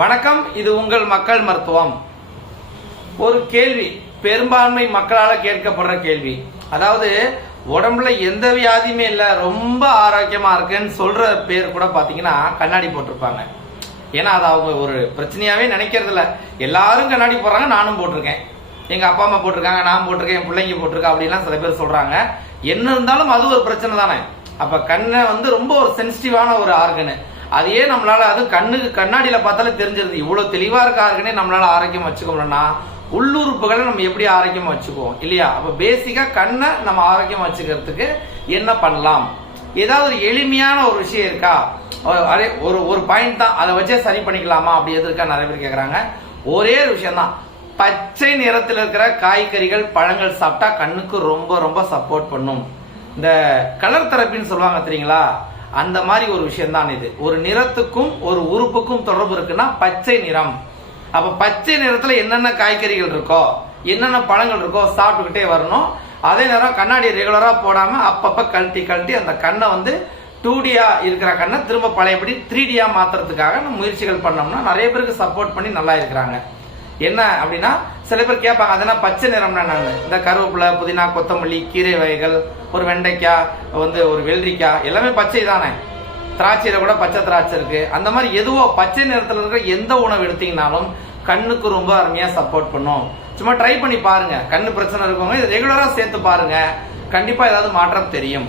வணக்கம் இது உங்கள் மக்கள் மருத்துவம். ஒரு கேள்வி பெரும்பான்மை மக்களால் கேட்கப்படுற கேள்வி. அதாவது உடம்புல எந்த வியாதியுமே இல்லை ரொம்ப ஆரோக்கியமா இருக்குன்னு சொல்ற பேர் கூட பாத்தீங்கன்னா கண்ணாடி போட்டிருப்பாங்க. ஏன்னா அது அவங்க ஒரு பிரச்சனையாவே நினைக்கிறது இல்ல எல்லாரும் கண்ணாடி போடுறாங்க நானும் போட்டிருக்கேன். எங்க அப்பா அம்மா போட்டிருக்காங்க நான் போட்டிருக்கேன் என் பிள்ளைங்க போட்டிருக்கா அப்படிலாம் சில பேர் சொல்றாங்க. என்ன இருந்தாலும் அது ஒரு பிரச்சனை தானே. அப்ப கண்ணை வந்து ரொம்ப ஒரு சென்சிட்டிவான ஒரு ஆர்கனு அதையே நம்மளால அது கண்ணுக்கு கண்ணாடியில பார்த்தாலே தெரிஞ்சிருது. இவ்வளவு தெளிவா இருக்காருக்குன்னே நம்மளால் நம்மளால ஆரோக்கியம் வச்சுக்கணும்னா உள்ளுறுப்புகளை நம்ம எப்படி ஆரோக்கியமா வச்சுக்குவோம்? இல்லையா? அப்ப பேசிக்கா கண்ணை நம்ம ஆரோக்கியம் வச்சுக்கிறதுக்கு என்ன பண்ணலாம்? ஏதாவது ஒரு எளிமையான ஒரு விஷயம் இருக்கா? ஒரு- அரே ஒரு ஒரு பாயிண்ட் தான். அதை வச்சே சரி பண்ணிக்கலாமா? அப்படி எது இருக்கா? நிறைய பேர் கேட்குறாங்க ஒரே ஒரு விஷயம் தான் பச்சை நிறத்தில் இருக்கிற காய்கறிகள் பழங்கள் சாப்பிட்டா கண்ணுக்கு ரொம்ப ரொம்ப சப்போர்ட் பண்ணும். இந்த கலர் தெரப்பின்னு சொல்லுவாங்க தெரியுங்களா? அந்த மாதிரி ஒரு விஷயம்தான் இது. ஒரு நிறத்துக்கும் ஒரு உறுப்புக்கும் தொடர்பு இருக்குன்னா பச்சை நிறம். அப்ப பச்சை நிறத்துல என்னென்ன காய்கறிகள் இருக்கோ என்னென்ன பழங்கள் இருக்கோ சாப்பிட்டுக்கிட்டே வரணும். அதே நேரம் கண்ணாடி ரெகுலரா போடாம அப்பப்ப கழட்டி கழட்டி அந்த கண்ணை வந்து டூ டியா இருக்கிற கண்ணை திரும்ப பழையபடி த்ரீ டியா மாத்துறதுக்காக நம்ம முயற்சிகள் பண்ணோம்னா நிறைய பேருக்கு சப்போர்ட் பண்ணி நல்லா இருக்கிறாங்க. என்ன அப்படின்னா சில பேர் கேட்பாங்க அதெல்லாம் பச்சை நிறம்னா நான். இந்த கருவேப்பிலை புதினா கொத்தமல்லி கீரை வகைகள் ஒரு வெண்டைக்காய் வந்து ஒரு வெள்ளரிக்காய் எல்லாமே பச்சை தானே. திராட்சையில கூட பச்சை திராட்சை இருக்கு. அந்த மாதிரி எதுவோ பச்சை நிறத்துல இருக்கிற எந்த உணவு எடுத்தீங்கனாலும் கண்ணுக்கு ரொம்ப அருமையா சப்போர்ட் பண்ணும். சும்மா ட்ரை பண்ணி பாருங்க. கண்ணு பிரச்சனை இருக்கவங்க இதை ரெகுலரா சேர்த்து பாருங்க. கண்டிப்பா ஏதாவது மாற்றம் தெரியும்.